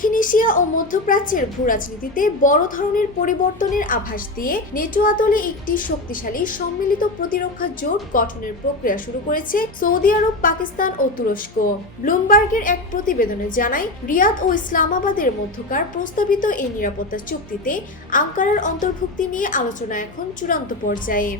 দক্ষিণ এশিয়া ও মধ্যপ্রাচ্যের ভূরাজনীতিতে বড় ধরনের পরিবর্তনের আভাস দিয়ে নেটো আদলে একটি শক্তিশালী সম্মিলিত প্রতিরক্ষা জোট গঠনের প্রক্রিয়া শুরু করেছে সৌদি আরব, পাকিস্তান ও তুরস্ক। ব্লুমবার্গের এক প্রতিবেদনে জানায়, রিয়াদ ও ইসলামাবাদের মধ্যকার প্রস্তাবিত এই নিরাপত্তা চুক্তিতে আঙ্কারার অন্তর্ভুক্তি নিয়ে আলোচনা এখন চূড়ান্ত পর্যায়ে।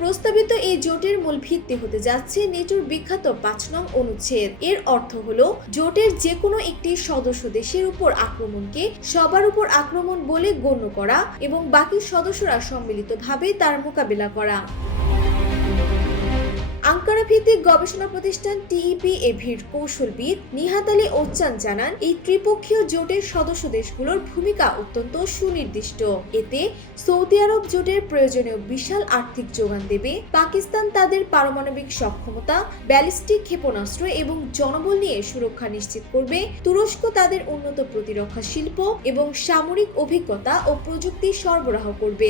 প্রস্তাবিত এই জোটের মূল ভিত্তি হতে যাচ্ছে নেটোর বিখ্যাত ৫ নং অনুচ্ছেদ। এর অর্থ হলো জোটের যে কোনো একটি সদস্য দেশের উপর আক্রমণকে সবার উপর আক্রমণ বলে গণ্য করা এবং বাকি সদস্যরা সম্মিলিতভাবে তার মোকাবিলা করা। আঙ্কারা ভিত্তিক গবেষণা প্রতিষ্ঠান TEP-AVIর কৌশলবিদ নিহাত আলী ওচ্চান জানান, এই ত্রিপক্ষীয় জোটের সদস্য দেশগুলোর ভূমিকা অত্যন্ত সুনির্দিষ্ট। এতে সৌদি আরব জোটের প্রয়োজনীয় বিশাল আর্থিক যোগান দেবে, পাকিস্তান তাদের পারমাণবিক সক্ষমতা, ব্যালিস্টিক ক্ষেপণাস্ত্র এবং জনবল নিয়ে সুরক্ষা নিশ্চিত করবে, তুরস্ক তাদের উন্নত প্রতিরক্ষা শিল্প এবং সামরিক অভিজ্ঞতা ও প্রযুক্তি সরবরাহ করবে।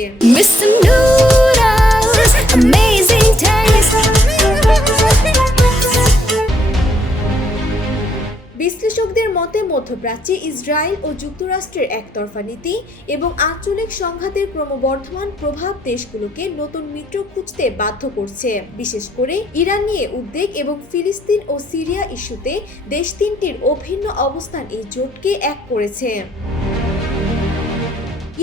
বিশ্লেষকদের মতে মধ্যপ্রাচ্যে ইসরায়েল ও যুক্তরাষ্ট্রের একতরফা নীতি এবং আঞ্চলিক সংঘাতের ক্রমবর্ধমান প্রভাব দেশগুলোকে নতুন মিত্র খুঁজতে বাধ্য করছে। বিশেষ করে ইরান নিয়ে উদ্বেগ এবং ফিলিস্তিন ও সিরিয়া ইস্যুতে দেশ তিনটির অভিন্ন অবস্থান এই জোটকে এক করেছে।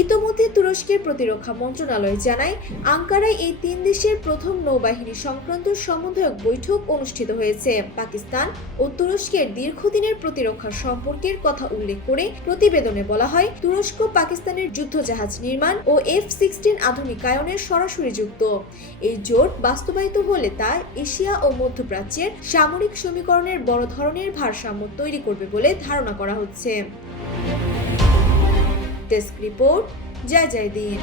ইতোমধ্যে তুরস্কের প্রতিরক্ষা মন্ত্রণালয় জানায়, আঙ্কারায় এই ৩ দেশের প্রথম নৌবাহিনী সংক্রান্ত সমন্বয়ক বৈঠক অনুষ্ঠিত হয়েছে। পাকিস্তান ও তুরস্কের দীর্ঘদিনের প্রতিরক্ষা সম্পর্কের কথা উল্লেখ করে প্রতিবেদনে বলা হয়, তুরস্ক পাকিস্তানের যুদ্ধজাহাজ নির্মাণ ও F-16 আধুনিকায়নের সরাসরি যুক্ত। এই জোট বাস্তবায়িত হলে তা এশিয়া ও মধ্যপ্রাচ্যের সামরিক সমীকরণের বড় ধরনের ভারসাম্য তৈরি করবে বলে ধারণা করা হচ্ছে। ডেস্ক রিপোর্ট, জয় জয় দিন।